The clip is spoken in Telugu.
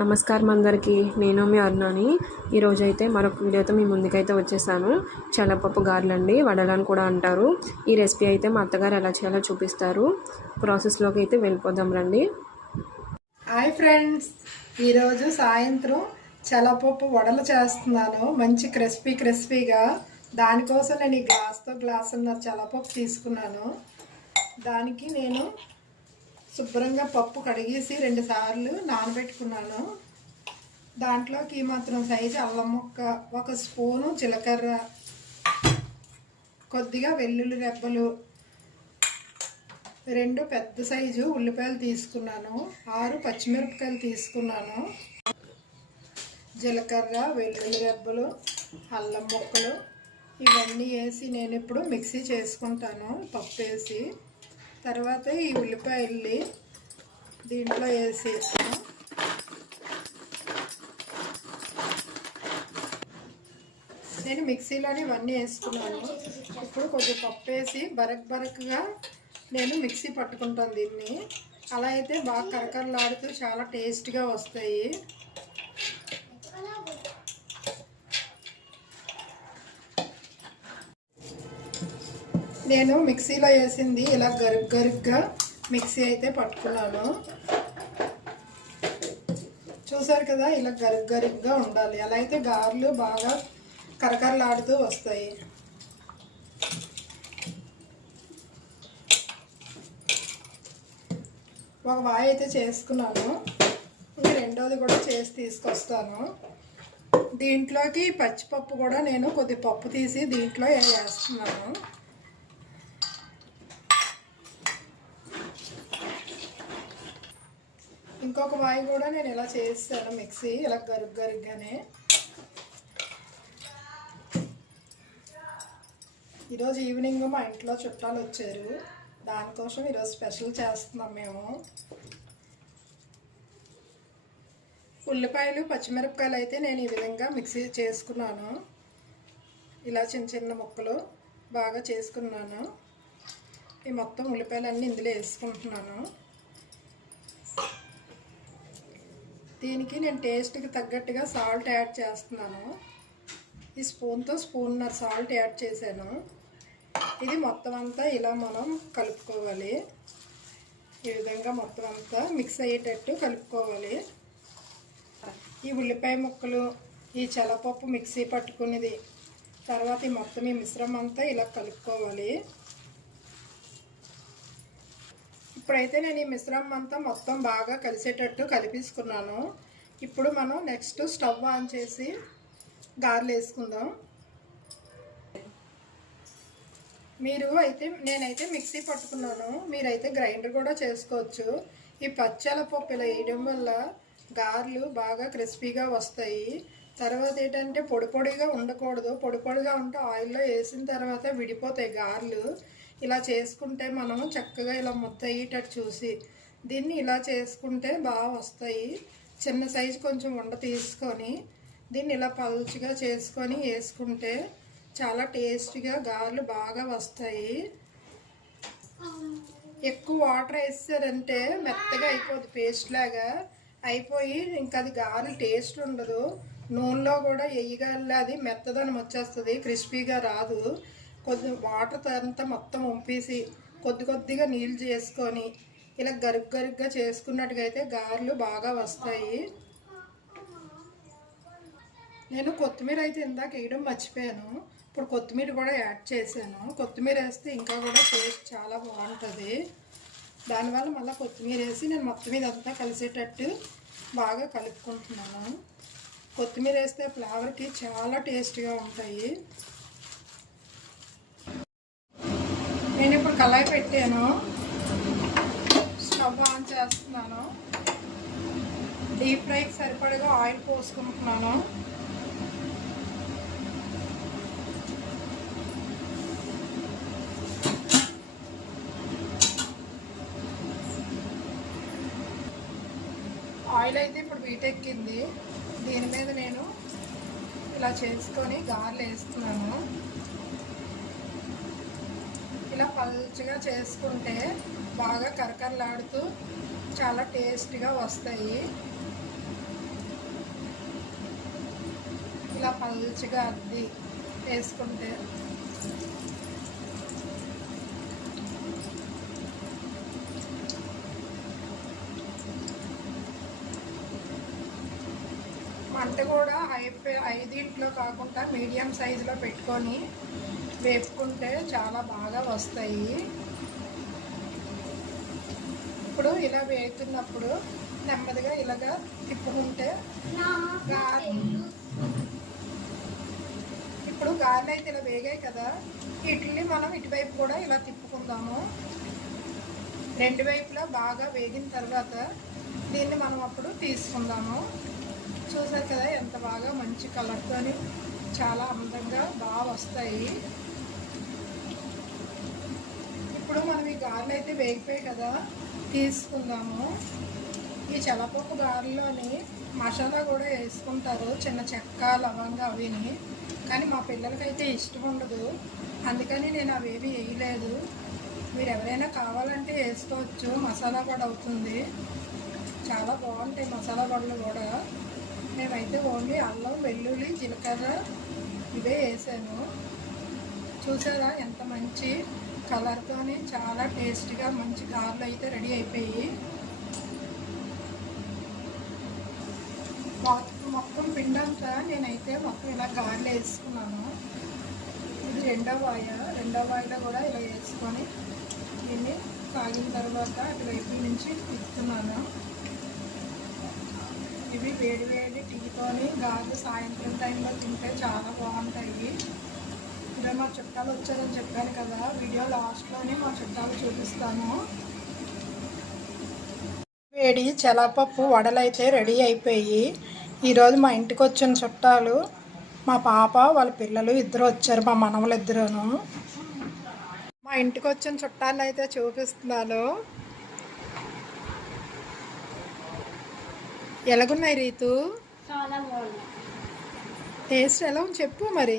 నమస్కారం అందరికీ. నేను మీ అరుణని. ఈరోజైతే మరొక వీడియోతో మీ ముందుకైతే వచ్చేసాను. శనగపప్పు గారెలండి, వడలని కూడా అంటారు. ఈ రెసిపీ అయితే మా అత్తగారు ఎలా చేయాలో చూపిస్తారు. ప్రాసెస్లోకి అయితే వెళ్ళిపోదాం రండి. హాయ్ ఫ్రెండ్స్, ఈరోజు సాయంత్రం శనగపప్పు వడలు చేస్తున్నాను. మంచి క్రిస్పీగా. దానికోసం నేను ఈ గ్లాసున్నర శనగపప్పు తీసుకున్నాను. దానికి నేను శుభ్రంగా పప్పు కడిగేసి 2 సార్లు నానబెట్టుకున్నాను. దాంట్లోకి మాత్రం సైజు అల్లం ముక్క, 1 స్పూను జీలకర్ర, కొద్దిగా వెల్లుల్లి రెబ్బలు, 2 పెద్ద సైజు ఉల్లిపాయలు తీసుకున్నాను, 6 పచ్చిమిరపకాయలు తీసుకున్నాను. జీలకర్ర, వెల్లుల్లి రెబ్బలు, అల్లం ముక్కలు ఇవన్నీ వేసి నేను ఇప్పుడు మిక్సీ చేసుకుంటాను. పప్పు వేసి తర్వాత ఈ ఉల్లిపాయల్ని దీంట్లో వేసి నేను మిక్సీలోని ఇవన్నీ వేసుకున్నాను. ఇప్పుడు కొద్దిగా పప్పు వేసి బరకగా నేను మిక్సీ పట్టుకుంటాను దీన్ని. అలా అయితే బాగా కరకరలాడుతూ చాలా టేస్ట్గా వస్తాయి. నేను మిక్సీలో వేసింది ఇలా గరుగ్గా మిక్సీ అయితే పట్టుకున్నాను. చూసారు కదా, ఇలా గరుగ్గా ఉండాలి. అలా అయితే గారెలు బాగా కరకరలాడుతూ వస్తాయి. ఒక వాయి అయితే చేసుకున్నాను. ఇంకా రెండోది కూడా చేసి తీసుకొస్తాను. దీంట్లోకి పచ్చిపప్పు కూడా నేను కొద్ది పప్పు తీసి దీంట్లో వేస్తున్నాను. ఇంకొక వాయి కూడా నేను ఇలా చేస్తాను మిక్సీ, ఇలా గరుగ్గానే. ఈరోజు ఈవినింగ్ మా ఇంట్లో చుట్టాలు వచ్చారు. దానికోసం ఈరోజు స్పెషల్ చేస్తున్నాం మేము. ఉల్లిపాయలు, పచ్చిమిరపకాయలు అయితే నేను ఈ విధంగా మిక్సీ చేసుకున్నాను. ఇలా చిన్న ముక్కలు బాగా చేసుకున్నాను. ఈ మొత్తం ఉల్లిపాయలన్నీ ఇందులో వేసుకుంటున్నాను. దీనికి నేను టేస్ట్కి తగ్గట్టుగా సాల్ట్ యాడ్ చేస్తున్నాను. ఈ స్పూన్తో స్పూన్నర సాల్ట్ యాడ్ చేశాను. ఇది మొత్తం అంతా ఇలా మనం కలుపుకోవాలి. ఈ విధంగా మొత్తం అంతా మిక్స్ అయ్యేటట్టు కలుపుకోవాలి. ఈ ఉల్లిపాయ ముక్కలు, ఈ శనగపప్పు మిక్సీ పట్టుకునేది, తర్వాత ఈ మొత్తం ఈ మిశ్రమం అంతా ఇలా కలుపుకోవాలి. ఇప్పుడైతే నేను ఈ మిశ్రమం అంతా మొత్తం బాగా కలిసేటట్టు కలిపేసుకున్నాను. ఇప్పుడు మనం నెక్స్ట్ స్టవ్ ఆన్ చేసి గారెలు వేసుకుందాం. నేనైతే మిక్సీ పట్టుకున్నాను. మీరైతే గ్రైండర్ కూడా చేసుకోవచ్చు. ఈ పచ్చెలపప్పు ఇలా వేయడం వల్ల గారెలు బాగా క్రిస్పీగా వస్తాయి. తర్వాత ఏంటంటే పొడిగా ఉండకూడదు. పొడిగా ఉంటే ఆయిల్లో వేసిన తర్వాత విడిపోతాయి గారెలు. ఇలా చేసుకుంటే మనం చక్కగా ఇలా ముద్ద అయ్యేటట్టు చూసి దీన్ని ఇలా చేసుకుంటే బాగా వస్తాయి. చిన్న సైజు కొంచెం ఉండ తీసుకొని దీన్ని ఇలా పలుచగా చేసుకొని వేసుకుంటే చాలా టేస్టీగా గారెలు బాగా వస్తాయి. ఎక్కువ వాటర్ వేసారంటే మెత్తగా అయిపోద్ది, పేస్ట్ లాగా అయిపోయి ఇంకా అది గారెలు టేస్ట్ ఉండదు. నూనెలో కూడా వేయగల అది మెత్తదనం వచ్చేస్తుంది, క్రిస్పీగా రాదు. కొద్ది వాటర్ అంతా మొత్తం వంపేసి కొద్దిగా నీళ్ళు చేసుకొని ఇలా గరుగ్గా చేసుకున్నట్టుగా అయితే గారెలు బాగా వస్తాయి. నేను కొత్తిమీర అయితే ఇందాక వేయడం మర్చిపోయాను. ఇప్పుడు కొత్తిమీర కూడా యాడ్ చేశాను. కొత్తిమీర వేస్తే ఇంకా కూడా టేస్ట్ చాలా బాగుంటుంది. దానివల్ల మళ్ళీ కొత్తిమీర వేసి నేను మొత్తం ఇదంతా కలిసేటట్టు బాగా కలుపుకుంటున్నాను. కొత్తిమీర వేస్తే ఫ్లేవర్కి చాలా టేస్ట్గా ఉంటాయి. నేను ఇప్పుడు కళాయి పెట్టాను, స్టవ్ ఆన్ చేస్తున్నాను. డీప్ ఫ్రైకి సరిపడగా ఆయిల్ పోసుకుంటున్నాను. ఆయిల్ అయితే ఇప్పుడు వీటెక్కింది. దీని మీద నేను ఇలా చేసుకొని గారెలు వేస్తున్నాను. ఇలా పల్చగా చేసుకుంటే బాగా కరకరలాడుతూ చాలా టేస్టీగా వస్తాయి. రుచిగా అద్ది వేసుకుంటే. మంట కూడా ఐదింట్లో కాకుండా మీడియం సైజులో పెట్టుకొని వేపుకుంటే చాలా బాగా వస్తాయి. ఇప్పుడు ఇలా వేగుతున్నప్పుడు నెమ్మదిగా ఇలాగా తిప్పుకుంటే ఇప్పుడు గారెలు అయితే ఇలా వేగాయి కదా, వీటిని మనం ఇటువైపు కూడా ఇలా తిప్పుకుందాము. రెండు వైపులా బాగా వేగిన తర్వాత దీన్ని మనం అప్పుడు తీసుకుందాము. చూసారు కదా ఎంత బాగా మంచి కలర్తో చాలా అందంగా బాగా వస్తాయి. ఇప్పుడు మనం ఈ గారెలు అయితే వేగిపోయాయి కదా, తీసుకుందాము. ఈ శనగపప్పు గారెల్లోని మసాలా కూడా వేసుకుంటారు, చిన్న చెక్క లవంగా అవిని, కానీ మా పిల్లలకైతే ఇష్టం ఉండదు, అందుకని నేను అవేవి వేయలేదు. మీరు ఎవరైనా కావాలంటే వేసుకోవచ్చు, మసాలా కూడా అవుతుంది. చాలా బాగుంటాయి మసాలా వడలు కూడా. మేమైతే ఓన్లీ అల్లం, వెల్లుల్లి, జీలకర్ర ఇవే వేసాను. చూసారా ఎంత మంచి కలర్తోని చాలా టేస్టీగా మంచి గారెలు అయితే రెడీ అయిపోయి. మొత్తం పిండంతా నేనైతే మొత్తం ఇలా గారెలు వేసుకున్నాను. ఇది రెండో వాయిలో కూడా ఇలా వేసుకొని దీన్ని కాగిన తర్వాత అటువైపు నుంచి తిప్పుతున్నాను. ఇవి వేడి వేడి టీతోని గారెలు సాయంత్రం టైంలో తింటే చాలా బాగుంటాయి. ఇదే మా చుట్టాలు వచ్చారని చెప్పాను కదా, వీడియో లాస్ట్లోనే మా చుట్టాలు చూపిస్తాను. వేడి శనగపప్పు వడలు అయితే రెడీ అయిపోయి. ఈరోజు మా ఇంటికి వచ్చిన చుట్టాలు మా పాప వాళ్ళ పిల్లలు ఇద్దరు వచ్చారు, మా మనవలు ఇద్దరును. మా ఇంటికి వచ్చిన చుట్టాలు అయితే చూపిస్తున్నాను. ఎలాగున్నాయి రీతు? చాలా బాగుంది. టేస్ట్ ఎలా ఉంది చెప్పు మరి.